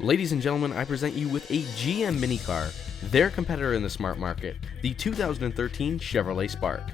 Ladies and gentlemen, I present you with a GM mini car, their competitor in the smart market, the 2013 Chevrolet Spark.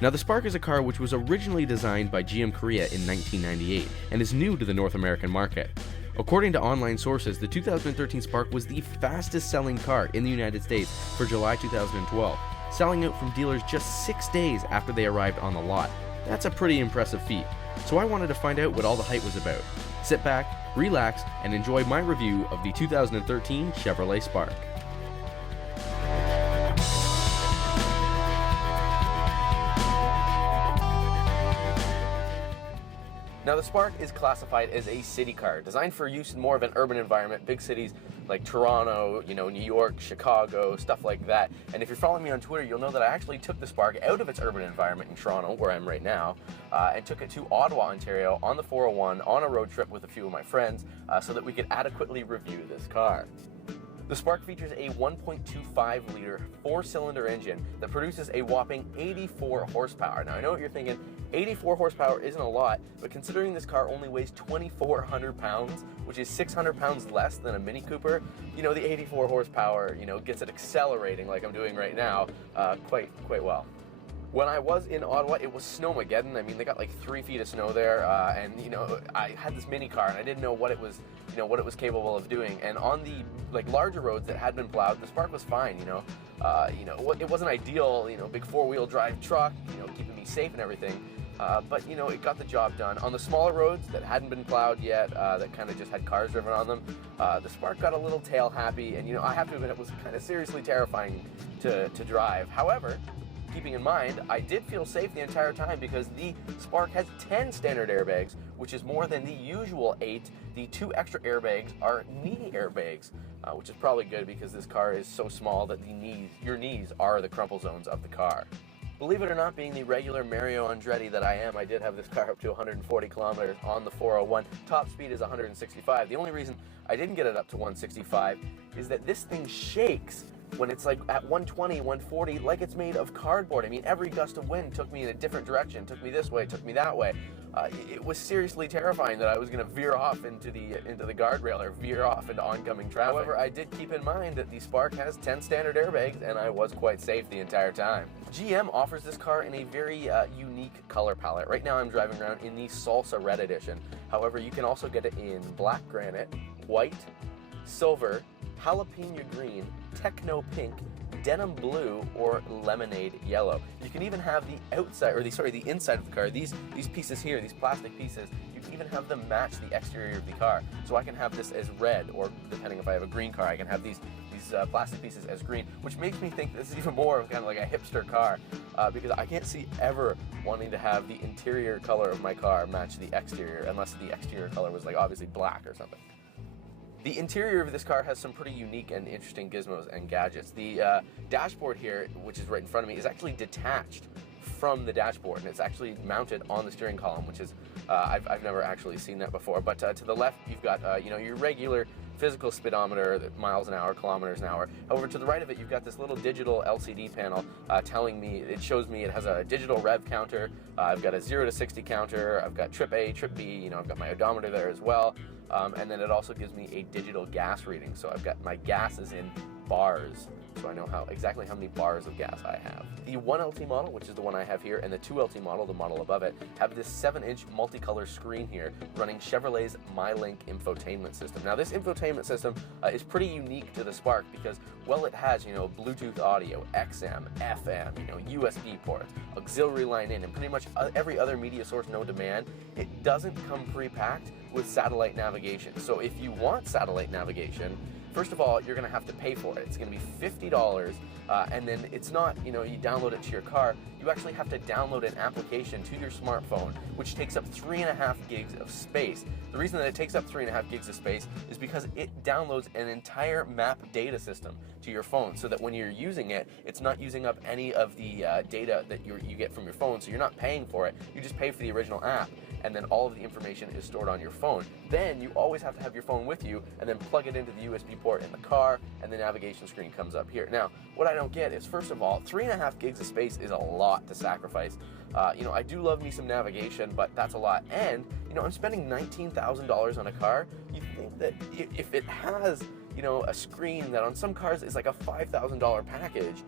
Now, the Spark is a car which was originally designed by GM Korea in 1998 and is new to the North American market. According to online sources, the 2013 Spark was the fastest selling car in the United States for July 2012, selling out from dealers just 6 days after they arrived on the lot. That's a pretty impressive feat. So I wanted to find out what all the hype was about. Sit back, relax, and enjoy my review of the 2013 Chevrolet Spark. Now, the Spark is classified as a city car, designed for use in more of an urban environment, big cities like Toronto, New York, Chicago, stuff like that. And if you're following me on Twitter, you'll know that I actually took the Spark out of its urban environment in Toronto, where I'm right now, and took it to Ottawa, Ontario, on the 401, on a road trip with a few of my friends, so that we could adequately review this car. The Spark features a 1.25-liter four-cylinder engine that produces a whopping 84 horsepower. Now, I know what you're thinking, 84 horsepower isn't a lot, but considering this car only weighs 2,400 pounds, which is 600 pounds less than a Mini Cooper, the 84 horsepower, gets it accelerating like I'm doing right now quite well. When I was in Ottawa, it was snowmageddon. I mean, they got like 3 feet of snow there, and I had this mini car, and I didn't know what it was, what it was capable of doing. And on the larger roads that had been plowed, the Spark was fine. It wasn't ideal, big 4-wheel drive truck, keeping me safe and everything. But it got the job done. On the smaller roads that hadn't been plowed yet, that kind of just had cars driven on them, the Spark got a little tail happy, and I have to admit it was kind of seriously terrifying to drive. However, keeping in mind, I did feel safe the entire time because the Spark has 10 standard airbags, which is more than the usual 8. The 2 extra airbags are knee airbags, which is probably good because this car is so small that your knees are the crumple zones of the car. Believe it or not, being the regular Mario Andretti that I am, I did have this car up to 140 kilometers on the 401. Top speed is 165. The only reason I didn't get it up to 165 is that this thing shakes when it's like at 120, 140, like it's made of cardboard. I mean, every gust of wind took me in a different direction, took me this way, took me that way. It was seriously terrifying that I was going to veer off into the guardrail or veer off into oncoming traffic. However, I did keep in mind that the Spark has 10 standard airbags, and I was quite safe the entire time. GM offers this car in a very unique color palette. Right now I'm driving around in the Salsa Red Edition. However, you can also get it in black granite, white, silver, jalapeno green, techno pink, denim blue, or lemonade yellow. You can even have the outside, or the inside of the car, these pieces here, these plastic pieces, you can even have them match the exterior of the car. So I can have this as red, or depending if I have a green car, I can have these plastic pieces as green, which makes me think this is even more of kind of like a hipster car, because I can't see ever wanting to have the interior color of my car match the exterior, unless the exterior color was like obviously black or something. The interior of this car has some pretty unique and interesting gizmos and gadgets. The dashboard here, which is right in front of me, is actually detached from the dashboard, and it's actually mounted on the steering column, which is, I've never actually seen that before. But to the left, you've got, your regular physical speedometer, miles an hour, kilometers an hour. However, to the right of it, you've got this little digital LCD panel telling me, it shows me it has a digital rev counter. I've got a 0 to 60 counter. I've got trip A, trip B, I've got my odometer there as well. And then it also gives me a digital gas reading. So I've got my gas is in bars, so I know exactly how many bars of gas I have. The 1LT model, which is the one I have here, and the 2LT model, the model above it, have this 7-inch multicolor screen here running Chevrolet's MyLink infotainment system. Now, this infotainment system is pretty unique to the Spark because, well, it has, Bluetooth audio, XM, FM, USB ports, auxiliary line in, and pretty much every other media source known to man. It doesn't come pre-packed with satellite navigation. So if you want satellite navigation, first of all, you're going to have to pay for it. It's going to be $50, and then it's not, you download it to your car. You actually have to download an application to your smartphone, which takes up 3.5 gigs of space. The reason that it takes up 3.5 gigs of space is because it downloads an entire map data system to your phone, so that when you're using it, it's not using up any of the data that you get from your phone, so you're not paying for it. You just pay for the original app. and then all of the information is stored on your phone. Then you always have to have your phone with you, and then plug it into the USB port in the car, and the navigation screen comes up here. Now, what I don't get is, first of all, 3.5 gigs of space is a lot to sacrifice. I do love me some navigation, but that's a lot. And, I'm spending $19,000 on a car. You think that if it has, a screen that on some cars is like a $5,000 package,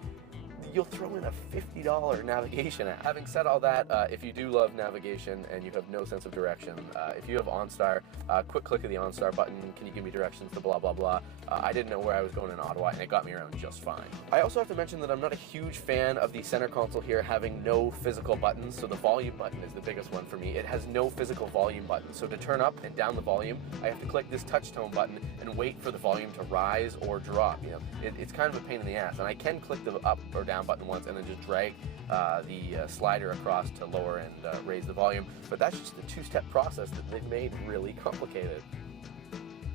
you'll throw in a $50 navigation app. Having said all that, if you do love navigation and you have no sense of direction, if you have OnStar, quick click of the OnStar button, can you give me directions to blah, blah, blah. I didn't know where I was going in Ottawa, and it got me around just fine. I also have to mention that I'm not a huge fan of the center console here having no physical buttons, so the volume button is the biggest one for me. It has no physical volume button, so to turn up and down the volume, I have to click this touch tone button and wait for the volume to rise or drop. It's kind of a pain in the ass, and I can click the up or down button once and then just drag the slider across to lower and raise the volume, but that's just a two-step process that they've made really complicated.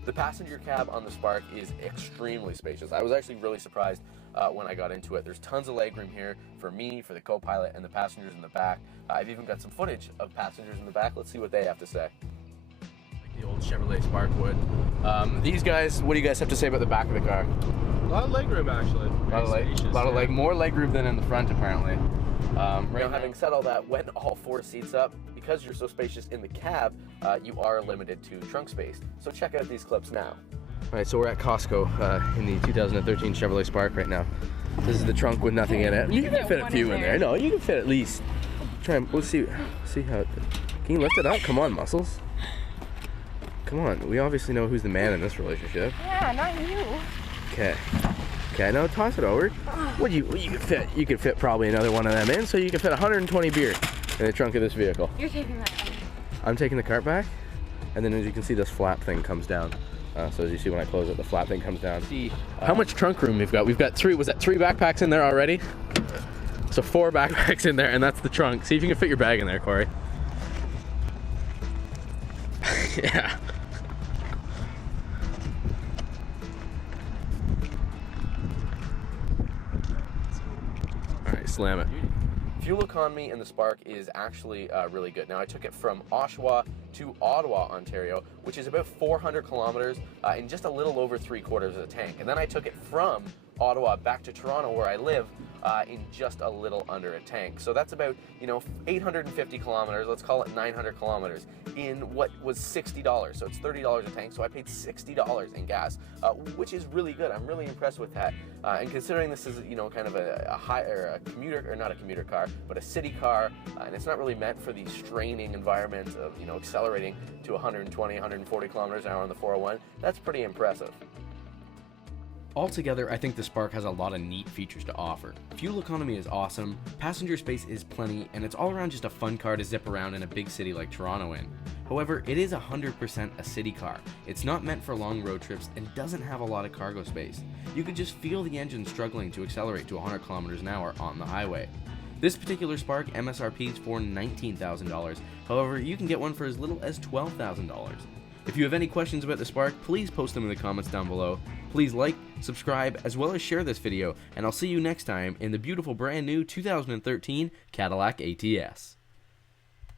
The passenger cab on the Spark is extremely spacious. I was actually really surprised when I got into it. There's tons of legroom here for me, for the co-pilot, and the passengers in the back. I've even got some footage of passengers in the back. Let's see what they have to say. Like the old Chevrolet Spark would. These guys, what do you guys have to say about the back of the car? A lot of legroom, actually. A lot of leg, more legroom than in the front, apparently. Having said all that, when all four seats up, because you're so spacious in the cab, you are limited to trunk space. So check out these clips now. All right, so we're at Costco in the 2013 Chevrolet Spark right now. This is the trunk with nothing in it. You can fit a few in there. No, you can fit at least. Try and we'll see how. Can you lift it up? Come on, muscles. Come on. We obviously know who's the man in this relationship. Yeah, not you. Okay, now toss it over. What you could fit probably another one of them in, so you can fit 120 beer in the trunk of this vehicle. You're taking that back. I'm taking the cart back, and then as you can see, this flap thing comes down. So as you see when I close it, the flap thing comes down. See how much trunk room we've got. We've got three backpacks in there already? So 4 backpacks in there, and that's the trunk. See if you can fit your bag in there, Corey. Yeah. Slam it. Fuel economy in the Spark is actually really good. Now I took it from Oshawa to Ottawa, Ontario, which is about 400 kilometers in just a little over 3/4 of a tank. And then I took it from Ottawa back to Toronto, where I live, in just a little under a tank. So that's about 850 kilometers, let's call it 900 kilometers, in what was $60. So it's $30 a tank, so I paid $60 in gas, which is really good. I'm really impressed with that. And considering this is kind of a commuter, or not a commuter car, but a city car, and it's not really meant for the straining environment of accelerating to 120, 140 kilometers an hour on the 401, that's pretty impressive. Altogether, I think the Spark has a lot of neat features to offer. Fuel economy is awesome, passenger space is plenty, and it's all around just a fun car to zip around in a big city like Toronto in. However, it is 100% a city car. It's not meant for long road trips and doesn't have a lot of cargo space. You could just feel the engine struggling to accelerate to 100 kilometers an hour on the highway. This particular Spark MSRP is for $19,000. However, you can get one for as little as $12,000. If you have any questions about the Spark, please post them in the comments down below. Please like, subscribe, as well as share this video, and I'll see you next time in the beautiful brand new 2013 Cadillac ATS.